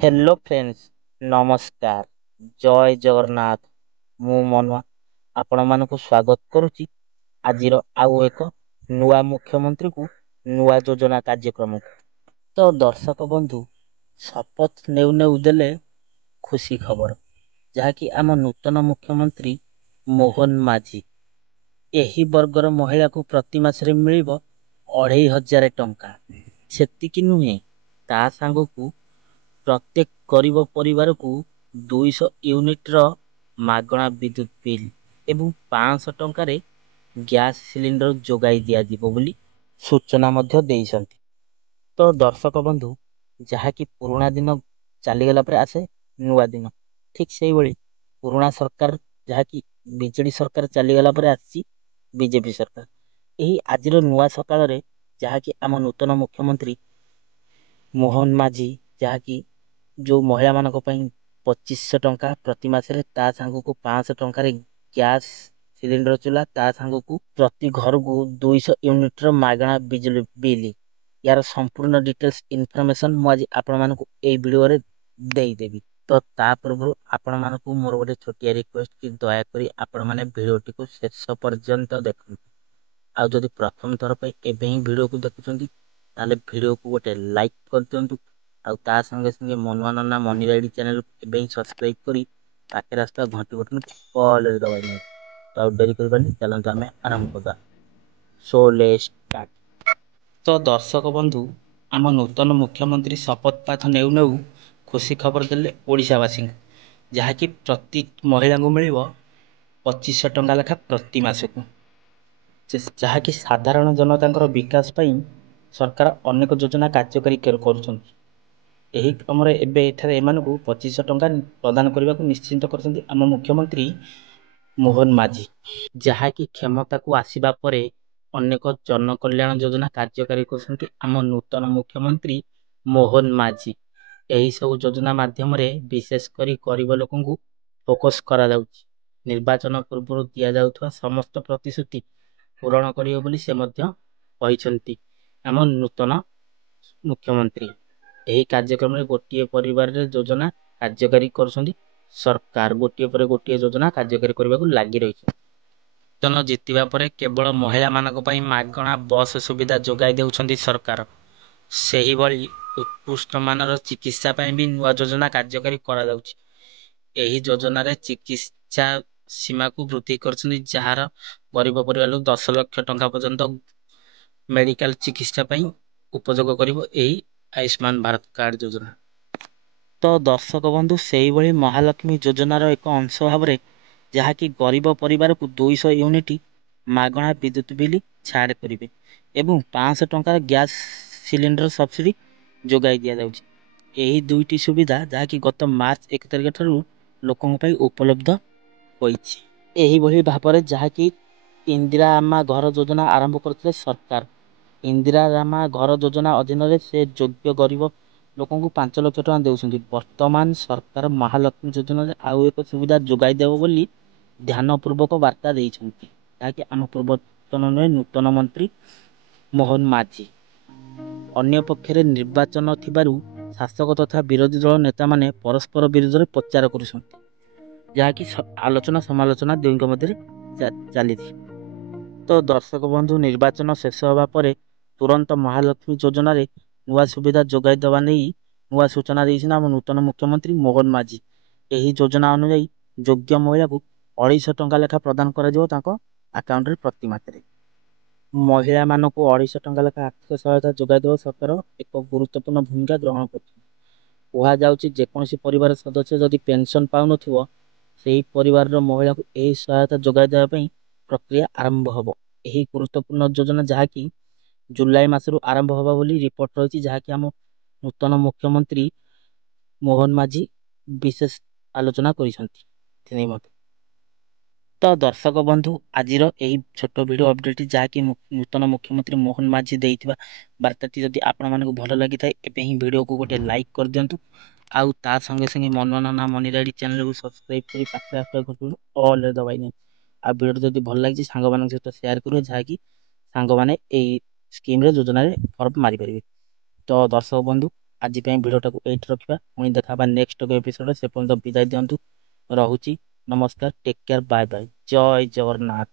Hello friends, नमस्कार। जय जगन्नाथ। मु मनुआ आपण मानक स्वागत करुच्ची आज आउ एक नुआ मुख्यमंत्री को नुआ योजना कार्यक्रम। तो दर्शक बंधु, शपथ नेउ नेउ देले खुशी खबर जहाँकि आम नूतन मुख्यमंत्री मोहन माझी यही वर्गर महिला को प्रति मासरे मिलिब 2500 टंका। सेतिकी नुहे, ता सांगकू प्रत्येक गरीब परिवार को 200 यूनिट रो मागणा विद्युत बिल एवं 500 टंकारे गैस सिलिंडर जोगाई दियाजिबो बोली सूचना मध्य देइसंती। तो दर्शक बंधु, जहाँकि पुराना दिन चलीगला पर आसे नुआ दिन, ठीक से भली पुराना सरकार जहाँकि बिजेडी सरकार चलीगला पर आसी बीजेपी सरकार। यही आजिर नुआ सकाळ जहाँकि आम नूतन मुख्यमंत्री मोहन माझी जहाँकि जो महिला मान 2500 टंका प्रति मासरे ता सांग को 500 टंकार गैस सिलिंडर चूल्हा ता सांग को प्रति घर को 200 यूनिट मागणा बिजली बिल यार संपूर्ण डिटेल्स इनफॉरमेशन मुझे आपण मानक ए वीडियो रे देदेवी। तो ता पूर्व आपण मानक मोर गोटे छोटिया रिक्वेस्ट कि दया करी आपण माने वीडियो टी को शेष पर्यंत देखु। आ जदि प्रथम थर पे एबे ही वीडियो को देखुछंती ताले वीडियो को गोटे लाइक कर दियंतु। आ ता संगे संगे मनुआ नन्ना मनी राइडी चैनल एबे ही सब्सक्राइब करी पाखे रास्ता घंटी बटन ऑल रे दबाई नै। तो डेरी करबानी चलंतु आमे आरंभ करबा। So let's start. तो दर्शक बंधु, आम नूतन मुख्यमंत्री शपथ पाठ नेउ नेउ खुशी खबर देले ओडिशावासी जहाँकि प्रति महिला को मिल 2500 टंका लेखा प्रति मासकू, जहाँकि साधारण जनता विकास ପାଇଁ सरकार अनेक योजना कार्यकारी करुछंती। ଏହି क्रमରେ ଏବେ ଏଠାରେ ଏମାନଙ୍କୁ 2500 ଟଙ୍କା ପ୍ରଦାନ କରିବାକୁ ନିଶ୍ଚିନ୍ତ କରିଛନ୍ତି ଆମ ମୁଖ୍ୟମନ୍ତ୍ରୀ ମୋହନ ମାଝୀ, ଯାହାକି କ୍ଷମତାକୁ ଆସିବା ପରେ ଅନେକ ଜନକଲ୍ୟାଣ ଯୋଜନା କାର୍ଯ୍ୟକାରୀ କରୁଛନ୍ତି ଆମ ନୂତନ ମୁଖ୍ୟମନ୍ତ୍ରୀ ମୋହନ ମାଝୀ। ଏହି ସବୁ ଯୋଜନା ମାଧ୍ୟମରେ ବିଶେଷ କରି ଗରିବ ଲୋକଙ୍କୁ ଫୋକସ୍ କରାଯାଉଛି। ନିର୍ବାଚନ ପୂର୍ବରୁ ଦିଆଯାଉଥିବା ସମସ୍ତ ପ୍ରତିଶ୍ରୁତି ପୂରଣ କରିବ ବୋଲି ସେ ମଧ୍ୟ କହିଛନ୍ତି ଆମ ନୂତନ ମୁଖ୍ୟମନ୍ତ୍ରୀ। ଏହି କାର୍ଯ୍ୟକ୍ରମରେ ଗୋଟିଏ ପରିବାରରେ ଯୋଜନା କାର୍ଯ୍ୟକାରୀ କରୁଛନ୍ତି ସରକାର, ଗୋଟିଏ ପରେ ଗୋଟିଏ ଯୋଜନା କାର୍ଯ୍ୟକାରୀ କରିବାକୁ ଲାଗି ରହିଛି। ନିର୍ବାଚନ ଜିତିବା ପରେ କେବଳ ମହିଳାମାନଙ୍କ ପାଇଁ ମାଗଣା ବସ୍ ସୁବିଧା ଯୋଗାଇ ଦେଉଛନ୍ତି ସରକାର। ସେହିଭଳି ଉତ୍କୃଷ୍ଟ ମାନର ଚିକିତ୍ସା ପାଇଁ ବି ନୂଆ ଯୋଜନା କାର୍ଯ୍ୟକାରୀ କରାଯାଉଛି। ଏହି ଯୋଜନାରେ ଚିକିତ୍ସା ସୀମାକୁ ବୃଦ୍ଧି କରିଛନ୍ତି, ଯାହାର ଗରିବ ପରିବାରକୁ 10 ଲକ୍ଷ ଟଙ୍କା ପର୍ଯ୍ୟନ୍ତ ମେଡିକାଲ ଚିକିତ୍ସା ପାଇଁ ଉପଯୋଗ କରିବ ଏହି ଆୟୁଷ୍ମାନ ଭାରତ କାର୍ଡ ଯୋଜନା। ତ ଦର୍ଶକ ବନ୍ଧୁ, ସେହିଭଳି ମହାଲକ୍ଷ୍ମୀ ଯୋଜନାର ଏକ ଅଂଶ ଭାବରେ ଯାହାକି ଗରିବ ପରିବାରକୁ 200 ୟୁନିଟ୍ ମାଗଣା ବିଦ୍ୟୁତ ବିଲ୍ ଛାଡ଼ କରିବେ ଏବଂ 500 ଟଙ୍କାର ଗ୍ୟାସ୍ ସିଲିଣ୍ଡର ସବସିଡି ଯୋଗାଇ ଦିଆଯାଉଛି। ଏହି ଦୁଇଟି ସୁବିଧା ଯାହାକି ଗତ ମାର୍ଚ୍ଚ 1 ତାରିଖ ଠାରୁ ଲୋକଙ୍କ ପାଇଁ ଉପଲବ୍ଧ ହୋଇଛି। ଏହିଭଳି ଭାବରେ ଯାହାକି ଇନ୍ଦିରା ଆମା ଘର ଯୋଜନା ଆରମ୍ଭ କରିଥିଲେ ସରକାର। ଇନ୍ଦିରା ଆମା ଘର ଯୋଜନା ଅଧୀନରେ ସେ ଯୋଗ୍ୟ ଗରିବ ଲୋକଙ୍କୁ 5 ଲକ୍ଷ ଟଙ୍କା ଦେଉଛନ୍ତି। ବର୍ତ୍ତମାନ ସରକାର ମହାଲକ୍ଷ୍ମୀ ଯୋଜନାରେ ଆଉ ଏକ ସୁବିଧା ଯୋଗାଇ ଦେବ ବୋଲି ଧ୍ୟାନପୂର୍ବକ ବାର୍ତ୍ତା ଦେଇଛନ୍ତି, ଯାହାକି ଆମ ପୂର୍ବତନ ନୂତନ ମନ୍ତ୍ରୀ ମୋହନ ମାଝୀ। ଅନ୍ୟପକ୍ଷରେ ନିର୍ବାଚନ ଥିବାରୁ ଶାସକ ତଥା ବିରୋଧୀ ଦଳ ନେତାମାନେ ପରସ୍ପର ବିରୁଦ୍ଧରେ ପ୍ରଚାର କରୁଛନ୍ତି, ଯାହାକି ଆଲୋଚନା ସମାଲୋଚନା ଦୁହିଁଙ୍କ ମଧ୍ୟରେ ଚାଲିଛି। ତ ଦର୍ଶକ ବନ୍ଧୁ, ନିର୍ବାଚନ ଶେଷ ହେବା ପରେ ତୁରନ୍ତ ମହାଲକ୍ଷ୍ମୀ ଯୋଜନାରେ ନୂଆ ସୁବିଧା ଯୋଗାଇ ଦେବା ନେଇ ନୂଆ ସୂଚନା ଦେଇଛନ୍ତି ଆମ ନୂତନ ମୁଖ୍ୟମନ୍ତ୍ରୀ ମୋହନ ମାଝୀ। ଏହି ଯୋଜନା ଅନୁଯାୟୀ ଯୋଗ୍ୟ ମହିଳାକୁ 250 ଟଙ୍କା ଲେଖା ପ୍ରଦାନ କରାଯିବ ତାଙ୍କ ଆକାଉଣ୍ଟରେ ପ୍ରତି ମାସରେ। ମହିଳାମାନଙ୍କୁ 250 ଟଙ୍କା ଲେଖା ଆର୍ଥିକ ସହାୟତା ଯୋଗାଇ ଦେବା ସରକାର ଏକ ଗୁରୁତ୍ୱପୂର୍ଣ୍ଣ ଭୂମିକା ଗ୍ରହଣ କରୁଛନ୍ତି। କୁହାଯାଉଛି ଯେକୌଣସି ପରିବାର ସଦସ୍ୟ ଯଦି ପେନସନ ପାଉନଥିବ, ସେହି ପରିବାରର ମହିଳାକୁ ଏହି ସହାୟତା ଯୋଗାଇ ଦେବା ପାଇଁ ପ୍ରକ୍ରିୟା ଆରମ୍ଭ ହେବ। ଏହି ଗୁରୁତ୍ୱପୂର୍ଣ୍ଣ ଯୋଜନା ଯାହାକି ଜୁଲାଇ ମାସରୁ ଆରମ୍ଭ ହେବ ବୋଲି ରିପୋର୍ଟ ରହିଛି, ଯାହାକି ଆମ ନୂତନ ମୁଖ୍ୟମନ୍ତ୍ରୀ ମୋହନ ମାଝୀ ବିଶେଷ ଆଲୋଚନା କରିଛନ୍ତି। ତ ଦର୍ଶକ ବନ୍ଧୁ, ଆଜିର ଏହି ଛୋଟ ଭିଡ଼ିଓ ଅପଡେଟ୍ ଯାହାକି ନୂତନ ମୁଖ୍ୟମନ୍ତ୍ରୀ ମୋହନ ମାଝୀ ଦେଇଥିବା ବାର୍ତ୍ତାଟି ଯଦି ଆପଣମାନଙ୍କୁ ଭଲ ଲାଗିଥାଏ, ଏବେ ହିଁ ଭିଡ଼ିଓକୁ ଗୋଟେ ଲାଇକ୍ କରିଦିଅନ୍ତୁ। ଆଉ ତା ସଙ୍ଗେ ସଙ୍ଗେ ମନୁଆ ନନ୍ନା ମନି ରାଇଡ଼ି ଚ୍ୟାନେଲକୁ ସବସ୍କ୍ରାଇବ୍ କରି ପାଖରେ ଆସୁଥିବା ଘଣ୍ଟିକୁ ଅଲ୍ରେ ଦବାଇ ଦିଅନ୍ତୁ। ଆଉ ଭିଡ଼ିଓ ଯଦି ଭଲ ଲାଗିଛି ସାଙ୍ଗମାନଙ୍କ ସହିତ ସେୟାର କରିବେ, ଯାହାକି ସାଙ୍ଗମାନେ ଏହି ସ୍କିମ୍ରେ ଯୋଜନାରେ ଫର୍ମ ମାରିପାରିବେ। ତ ଦର୍ଶକ ବନ୍ଧୁ, ଆଜି ପାଇଁ ଭିଡ଼ିଓଟାକୁ ଏଇଠି ରଖିବା। ପୁଣି ଦେଖା ହେବା ନେକ୍ସଟ ଏପିସୋଡରେ। ସେ ପର୍ଯ୍ୟନ୍ତ ବିଦାୟ ଦିଅନ୍ତୁ। ରହୁଛି। ନମସ୍କାର। Take care. Bye bye. ଜୟ ଜଗନ୍ନାଥ।